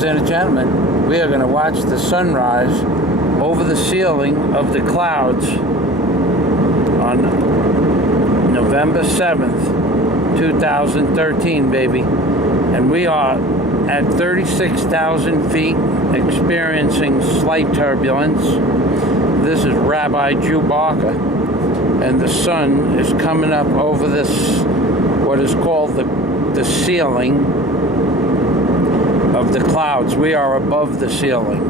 Ladies and gentlemen, we are going to watch the sunrise over the ceiling of the clouds on November 7th, 2013, baby. And we are at 36,000 feet, experiencing slight turbulence. This is Rabbi Jew Barker, and the sun is coming up over this, what is called the ceiling of the clouds. We are above the ceiling,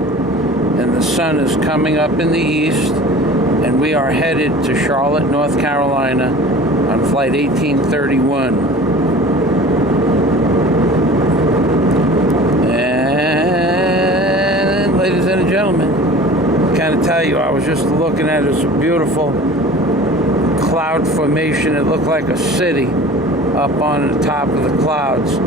and the sun is coming up in the east, and we are headed to Charlotte, North Carolina on flight 1831. And ladies and gentlemen, I kind of tell you, I was just looking at this beautiful cloud formation. It looked like a city up on the top of the clouds.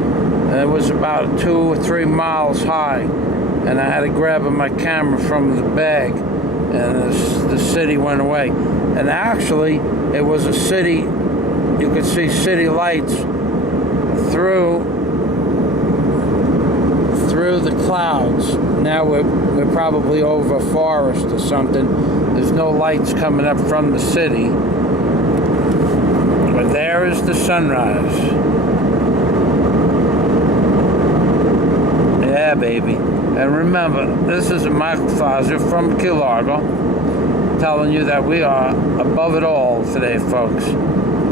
And it was about 2 or 3 miles high, and I had to grab my camera from the bag, and the city went away. And actually, it was a city. You could see city lights through the clouds. Now we're probably over a forest or something. There's no lights coming up from the city, but there is the sunrise. Yeah, baby. And remember, this is a Michael Fazer from Key Largo telling you that we are above it all today, folks.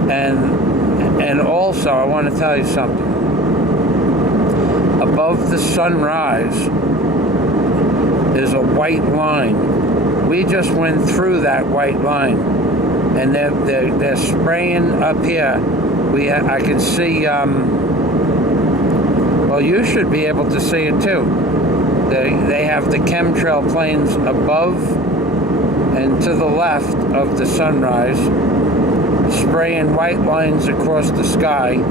And also, I want to tell you something. Above the sunrise is a white line. We just went through that white line, and they're spraying up here. I can see. Well, you should be able to see it too. They have the chemtrail planes above and to the left of the sunrise, spraying white lines across the sky.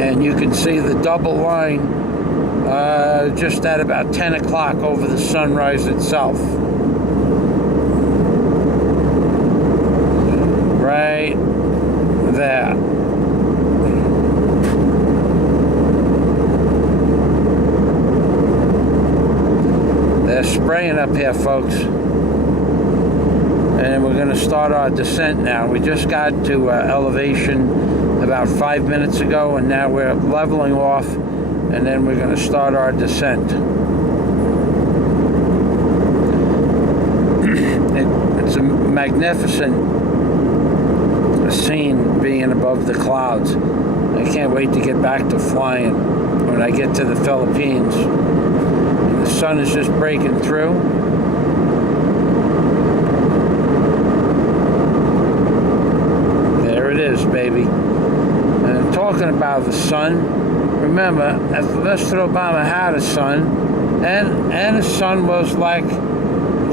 And you can see the double line just at about 10 o'clock over the sunrise itself. Right there. They're spraying up here, folks. And we're going to start our descent now. We just got to elevation about 5 minutes ago, and now we're leveling off, and then we're going to start our descent. It's a magnificent scene being above the clouds. I can't wait to get back to flying when I get to the Philippines. And the sun is just breaking through. There it is, baby. And talking about the sun, remember, if Mr. Obama had a son, and his son was like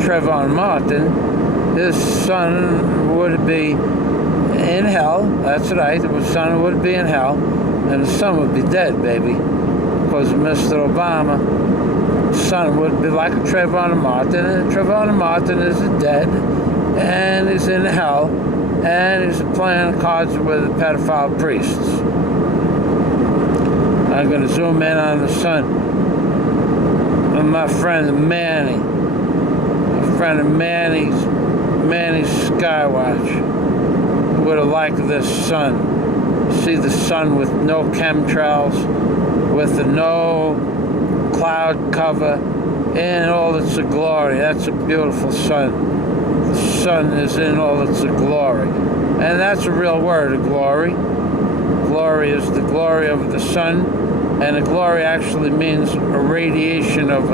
Trayvon Martin, his son would be in hell. That's right, the son would be in hell, and the son would be dead, baby, because Mr. Obama's son would be like a Trayvon Martin, and Trayvon Martin is dead, and he's in hell, and he's playing cards with the pedophile priests. I'm going to zoom in on the sun. And my friend Manny, Mannys Skywatch, would have liked this sun. See the sun with no chemtrails, with no cloud cover, in all its glory. That's a beautiful sun. The sun is in all its glory. And that's a real word, a glory. Glory is the glory of the sun, and a glory actually means a radiation of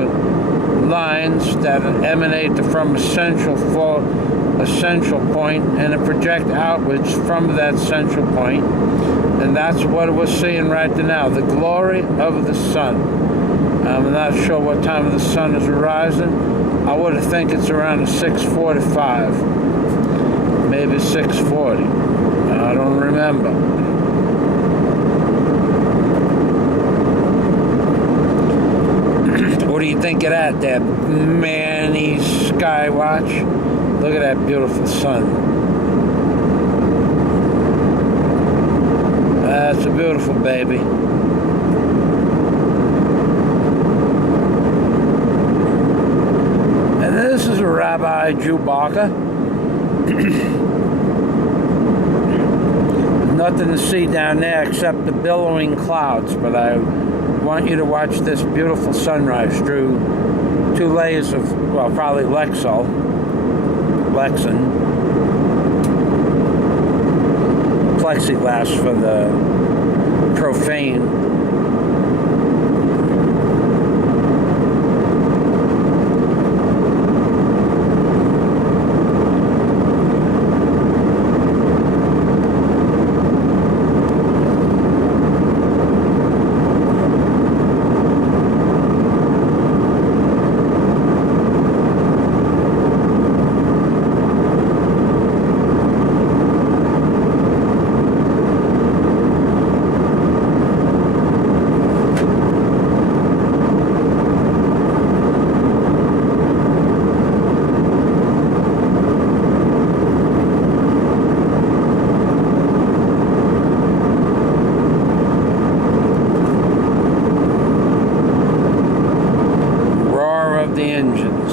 lines that emanate from a central point and project outwards from that central point. And that's what we're seeing right now, the glory of the sun. I'm not sure what time the sun is rising. I would think it's around 6:45, maybe 6:40. I don't remember. What do you think of that, Mannys Skywatch? Look at that beautiful sun. That's It's a beautiful baby. And this is a Rabbi Chewbacca. Nothing to see down there except the billowing clouds, but I want you to watch this beautiful sunrise through 2 layers of, well, probably Lexan, plexiglass for the profane. The engines.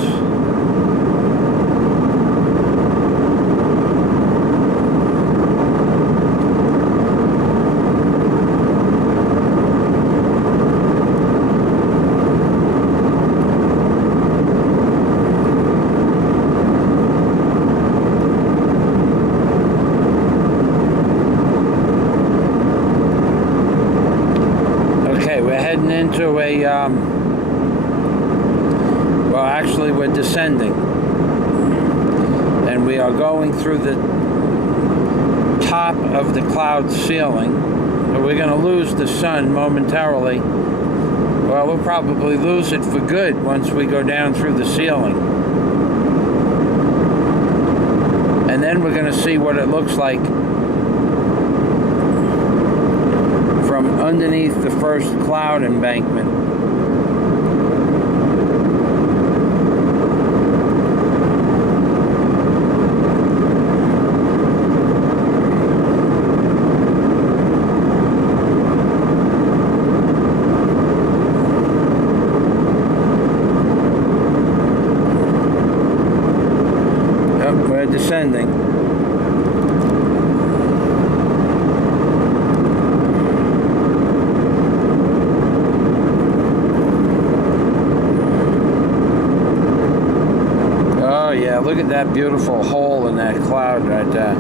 Okay, we're heading into a well, actually, we're descending, and we are going through the top of the cloud ceiling. We're going to lose the sun momentarily. Well, we'll probably lose it for good once we go down through the ceiling. And then we're going to see what it looks like from underneath the first cloud embankment. We're descending. Oh yeah, look at that beautiful hole in that cloud right there.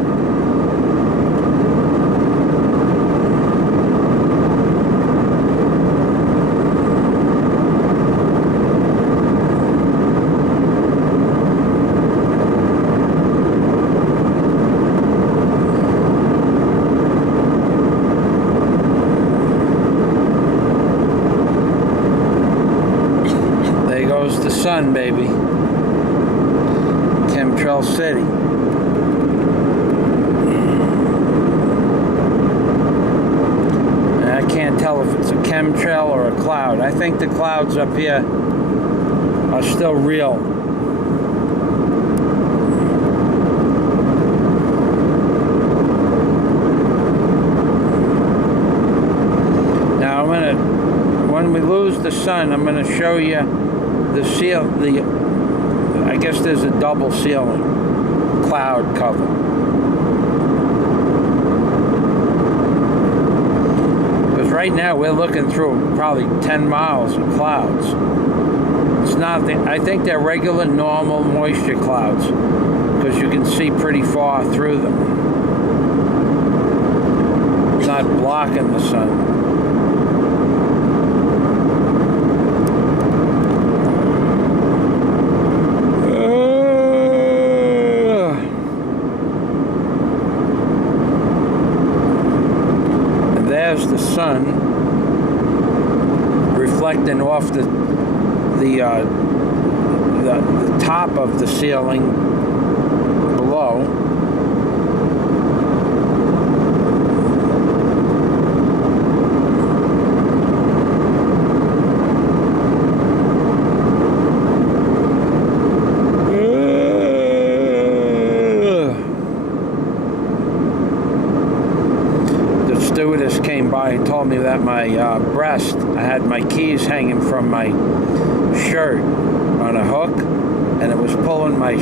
The sun, baby. Chemtrail City. And I can't tell if it's a chemtrail or a cloud. I think the clouds up here are still real. Now when we lose the sun, I'm gonna show you I guess there's a double ceiling cloud cover. Because right now we're looking through probably 10 miles of clouds. It's not, I think they're regular, normal moisture clouds because you can see pretty far through them. It's not blocking the sun. There's the sun reflecting off the top of the ceiling below. The stewardess came came by and told me that my breast, I had my keys hanging from my shirt on a hook, and it was pulling my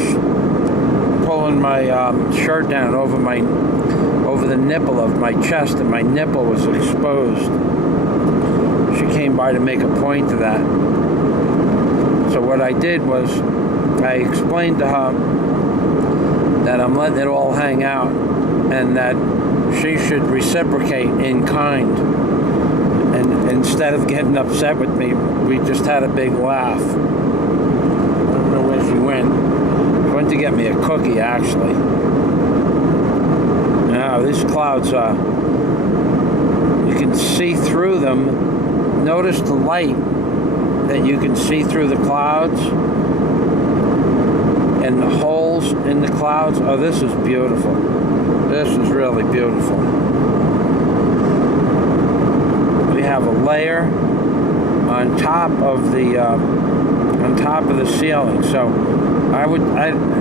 shirt down over the nipple of my chest, and my nipple was exposed. She came by to make a point to that. So what I did was I explained to her that I'm letting it all hang out and that she should reciprocate in kind. And instead of getting upset with me, we just had a big laugh. I don't know where she went. She went to get me a cookie, actually. Now, these clouds are, you can see through them. Notice the light that you can see through the clouds and the holes in the clouds. Oh, this is beautiful. This is really beautiful. We have a layer on top of the ceiling. So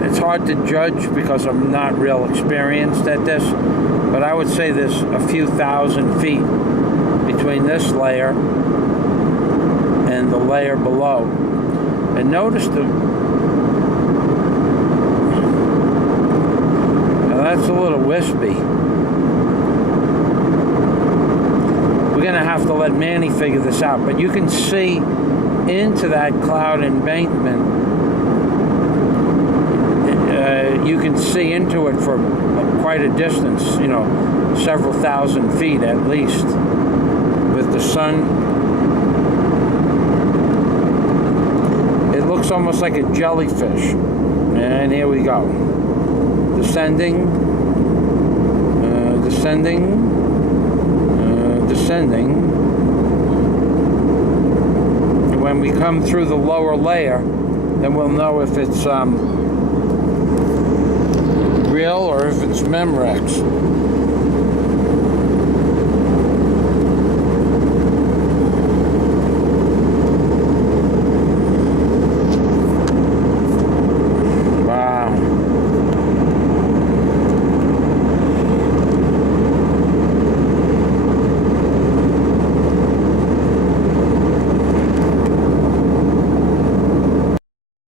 it's hard to judge because I'm not real experienced at this, but I would say there's a few thousand feet between this layer and the layer below. And notice that's a little wispy. We're going to have to let Manny figure this out, but you can see into that cloud embankment. You can see into it for quite a distance, several thousand feet at least, with the sun. It looks almost like a jellyfish. And here we go. Descending. When we come through the lower layer, then we'll know if it's real or if it's Memorex.